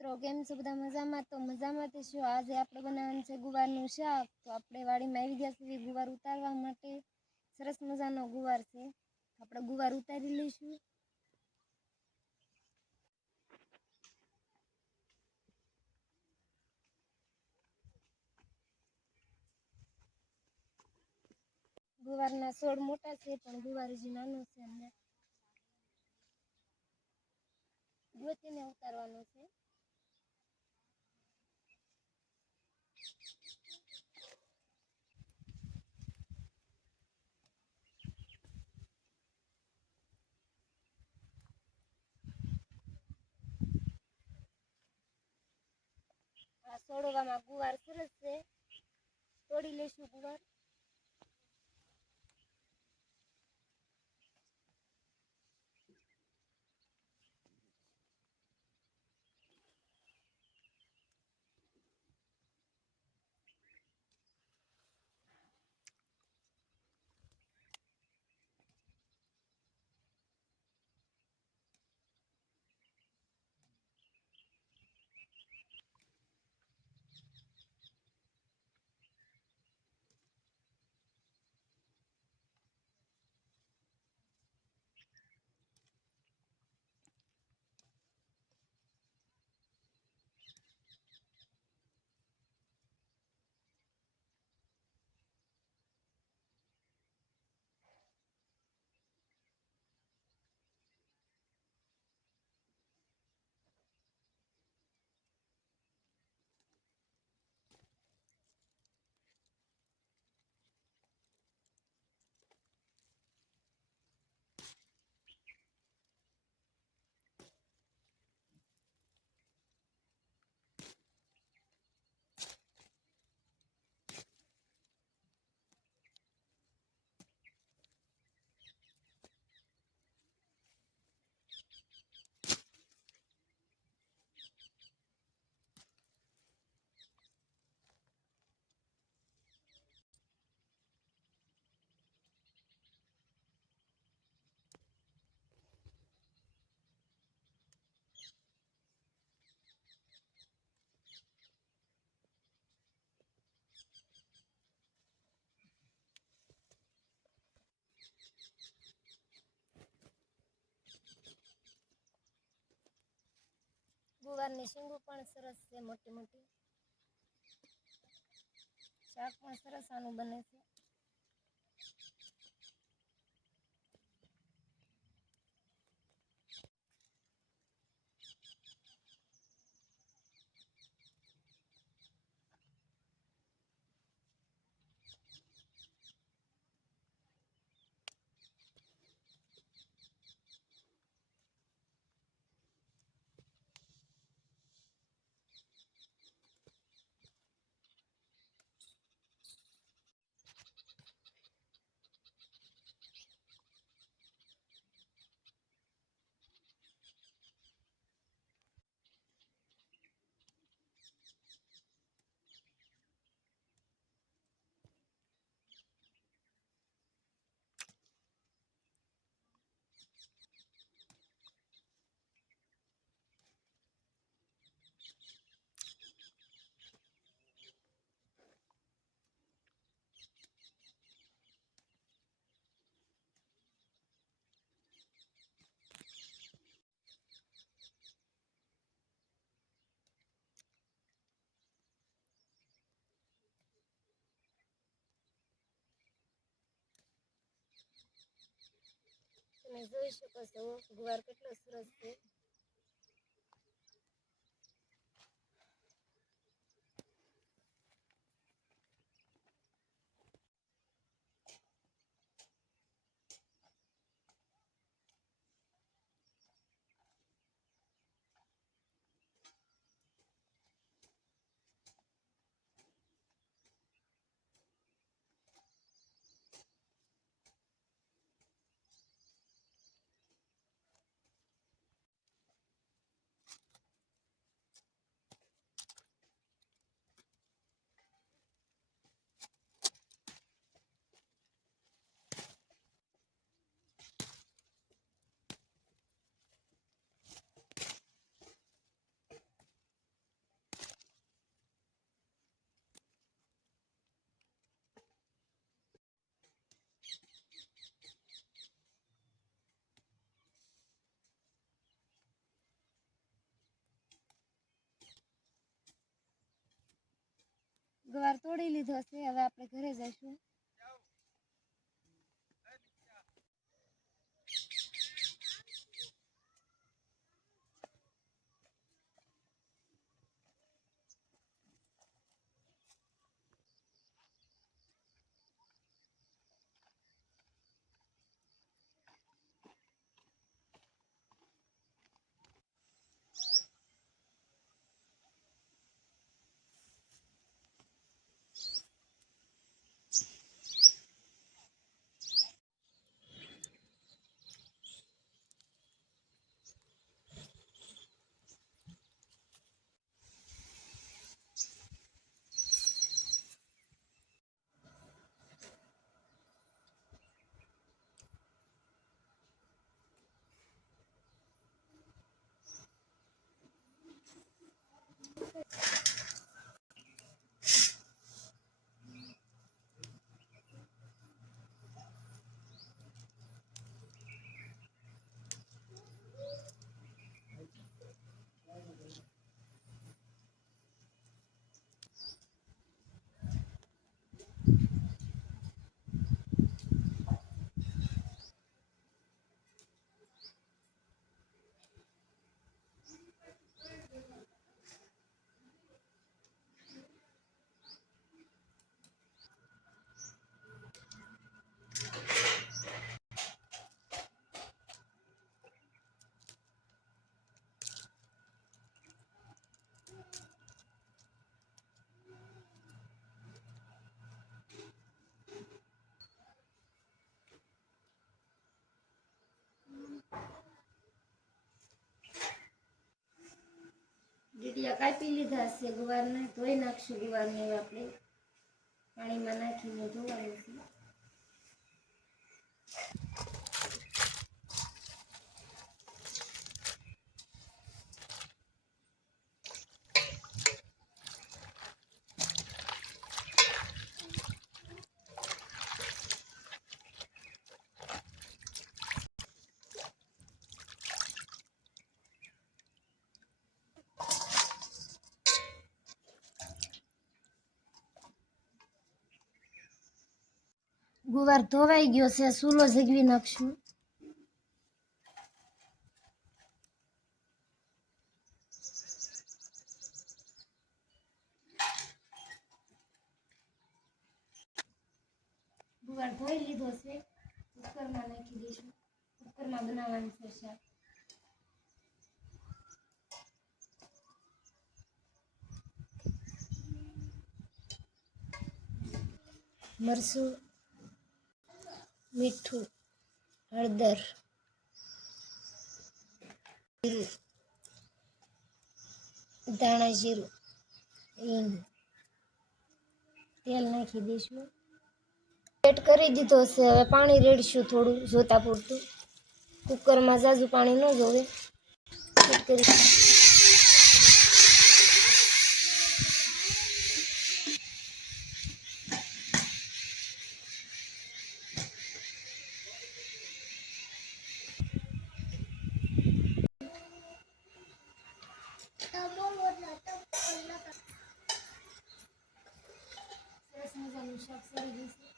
મિત્રો કેમ છો બધા મજામાં? તો મજામાં જ છો। આજે આપણે બનાવવાનું છે ગુવારનું શાક। તો આપણે વાડીમાં આવી ગયા છીએ ગુવાર ઉતારવા માટે। સરસ મજાનો ગુવાર છે, આપણે ગુવાર ઉતારી લઈશું। ગુવારના છોડ મોટા છે પણ ગુવાર હજી નાનો છે, અને ગોતીને ઉતારવાનો છે। આ છોડવામાં ગુવાર સરસ છે, તોડી લઈશું ગુવાર। ગુવારની શીંગો પણ સરસ છે, મોટી મોટી। શાક પણ સરસ આનું બને છે। તમે જોઈ શકો છો ગુવાર કેટલો સરસ છે। ગવાર તોડી લીધો છે, હવે આપણે ઘરે જઈશું. ડીડિયા કાપી લીધા છે ગુવારને, ધોઈ નાખશું ગુવારને. હવે આપણે પાણીમાં નાખીને ધોવાનું છે. ગુવાર ધોવાઈ ગયો છે, સૂલો જગવી નાખશું. ગુવાર ધોઈ લીધો છે, કુકરમાં નાખી દઈશું. કુકરમાં બનાવવાનું છે શાક. મરચું, મીઠું, હળદર, જીરું, ધાણા જીરું, હિંગ, તેલ નાખી દઈશું. એડ કરી દીધો છે, હવે પાણી રેડશું થોડું જોતા પૂરતું. કુકરમાં ઝાઝું પાણી ન જોવે. એડ કરી સરસ મજાનું શાક સરી ગયું છે.